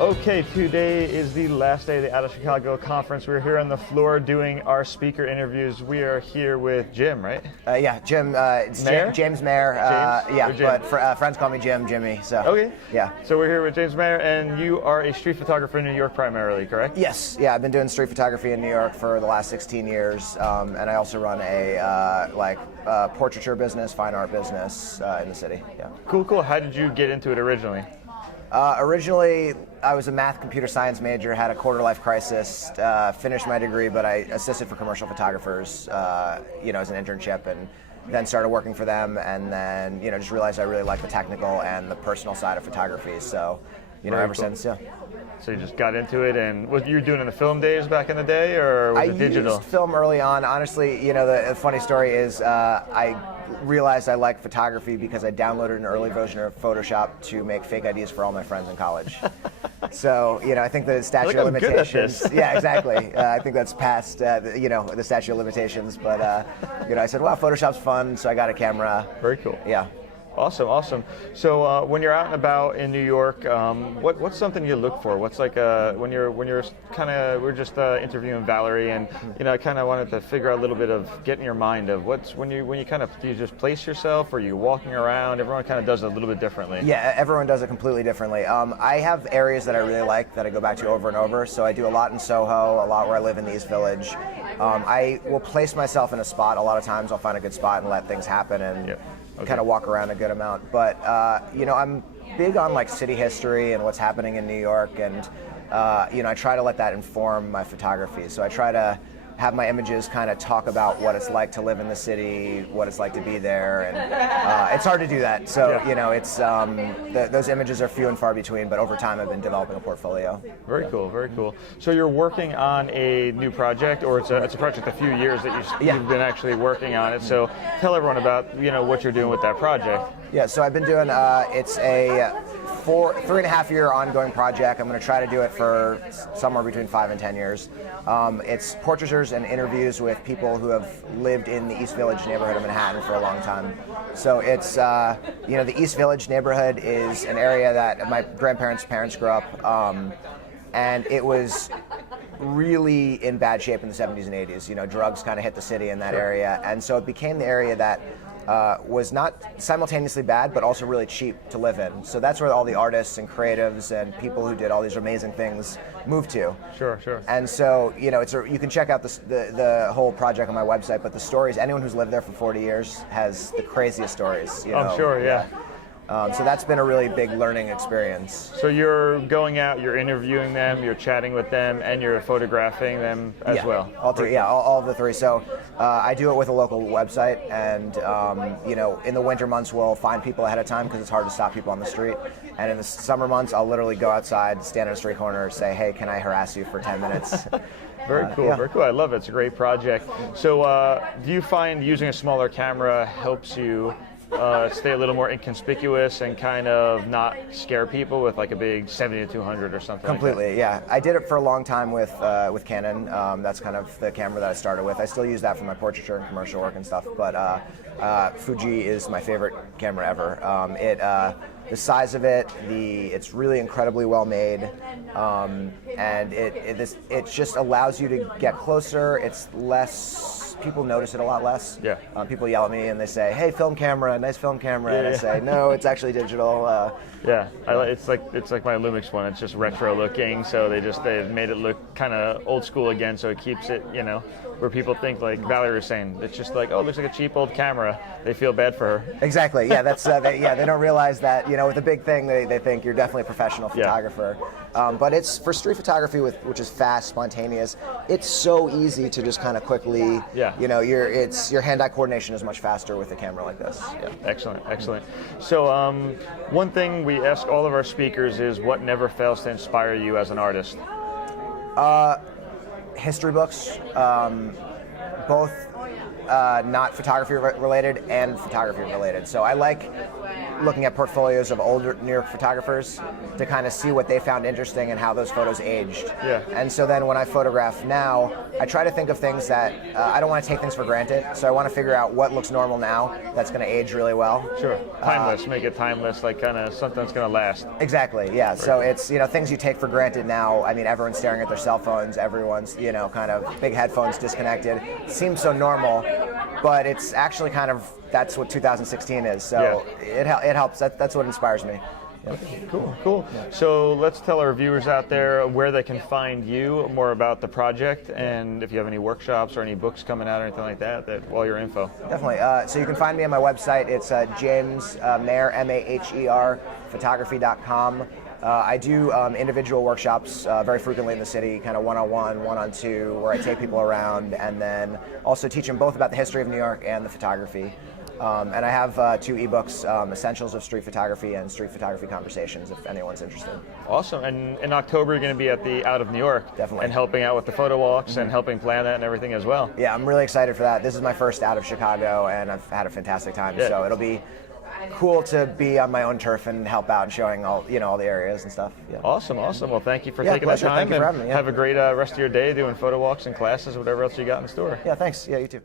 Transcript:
Okay, today is the last day of the Out of Chicago conference. We're here on the floor doing our speaker interviews. We are here with Jim, right? Yeah, Jim. It's Maher? James Maher. James? Yeah, Or Jim? but friends call me Jimmy. So. Okay. Yeah. So we're here with James Maher, and you are a street photographer in New York primarily, correct? Yes. Yeah, I've been doing street photography in New York for the last 16 years, and I also run a portraiture business, fine art business in the city. Yeah. Cool. How did you get into it originally? Originally, I was a math computer science major, had a quarter-life crisis, finished my degree, but I assisted for commercial photographers, as an internship, and then started working for them, and then, just realized I really like the technical and the personal side of photography, so, ever since, yeah. So you just got into it, and what you were doing in the film days back in the day, or was it digital? I used film early on. Honestly, the funny story is I realized I liked photography because I downloaded an early version of Photoshop to make fake IDs for all my friends in college. So, I think the statute of limitations. Yeah, exactly. I think that's past, the statute of limitations. But, I said, wow, Photoshop's fun, so I got a camera. Very cool. Yeah. Awesome. So when you're out and about in New York, what's something you look for? What's like when you're kind of, we're just interviewing Valerie, and I kind of wanted to figure out a little bit of getting your mind of when you kind of, do you just place yourself, or are you walking around? Everyone kind of does it a little bit differently. Yeah, everyone does it completely differently. I have areas that I really like that I go back to over and over. So I do a lot in Soho, a lot where I live in the East Village. I will place myself in a spot. A lot of times I'll find a good spot and let things happen and. Yep. Okay. Kind of walk around a good amount, but I'm big on like city history and what's happening in New York, and I try to let that inform my photography. So I try to have my images kind of talk about what it's like to live in the city, what it's like to be there, and it's hard to do that. So it's those images are few and far between. But over time, I've been developing a portfolio. Very cool. So you're working on a new project, or it's a project a few years that you've been actually working on it. So tell everyone about what you're doing with that project. Yeah. So I've been doing it's a 3.5 year ongoing project. I'm going to try to do it for somewhere between 5 and 10 years. It's portraitures and interviews with people who have lived in the East Village neighborhood of Manhattan for a long time. So it's, the East Village neighborhood is an area that my grandparents' parents grew up, and it was really in bad shape in the 70s and 80s. Drugs kind of hit the city in that area, and so it became the area that was not simultaneously bad, but also really cheap to live in. So that's where all the artists and creatives and people who did all these amazing things moved to. Sure. And so, you can check out the whole project on my website, but the stories, anyone who's lived there for 40 years has the craziest stories. I'm sure, yeah. So that's been a really big learning experience. So you're going out, you're interviewing them, you're chatting with them, and you're photographing them as well? All three, yeah, all of the three. So I do it with a local website, and in the winter months we'll find people ahead of time because it's hard to stop people on the street. And in the summer months I'll literally go outside, stand on a street corner, say, hey, can I harass you for 10 minutes? Very cool. I love it. It's a great project. So do you find using a smaller camera helps you stay a little more inconspicuous and kind of not scare people with like a big 70-200 or something? Completely, like that? Yeah. I did it for a long time with Canon. That's kind of the camera that I started with. I still use that for my portraiture and commercial work and stuff, but Fuji is my favorite camera ever. The size of it, it's really incredibly well made, and it just allows you to get closer. It's less. People notice it a lot less. Yeah. People yell at me and they say, "Hey, film camera, nice film camera," and I say, "No, it's actually digital." It's like my Lumix one. It's just retro looking, so they've made it look kind of old school again, so it keeps it, where people think, like Valerie was saying, it's just like, oh, it looks like a cheap old camera. They feel bad for her. Exactly. Yeah, that's they don't realize that with a big thing they think you're definitely a professional photographer. But it's for street photography, which is fast, spontaneous. It's so easy to just kind of quickly. Yeah. Your hand-eye coordination is much faster with a camera like this. Yeah. Excellent. So one thing we ask all of our speakers is, what never fails to inspire you as an artist? History books, both not photography related and photography related. So I like looking at portfolios of older New York photographers to kind of see what they found interesting and how those photos aged. Yeah. And so then when I photograph now, I try to think of things that I don't want to take things for granted. So I want to figure out what looks normal now that's going to age really well. Sure. Timeless. Make it timeless, like kind of something that's going to last. Exactly. Yeah. So it's, you know, things you take for granted now. I mean, everyone's staring at their cell phones. Everyone's, you know, kind of big headphones disconnected. It seems so normal, but it's actually kind of, that's what 2016 is. So Yeah. it helps. That's what inspires me. Cool. So let's tell our viewers out there where they can find you, more about the project, and if you have any workshops or any books coming out or anything like that, all your info. Definitely. So you can find me on my website. It's James Maher, Maher, photography.com. I do individual workshops very frequently in the city, kind of one-on-one, one-on-two, where I take people around, and then also teach them both about the history of New York and the photography. And I have 2 ebooks, Essentials of Street Photography and Street Photography Conversations, if anyone's interested. Awesome. And in October, you're going to be at the Out of New York. Definitely. And helping out with the photo walks and helping plan that and everything as well. Yeah, I'm really excited for that. This is my first out of Chicago, and I've had a fantastic time. Yeah. So it'll be cool to be on my own turf and help out and showing all the areas and stuff. Yeah. Awesome. Well, thank you for Yeah, taking pleasure. the time. Thank you for having me. Yeah. Have a great rest of your day doing photo walks and classes, whatever else you got in store. Yeah, thanks. Yeah, you too.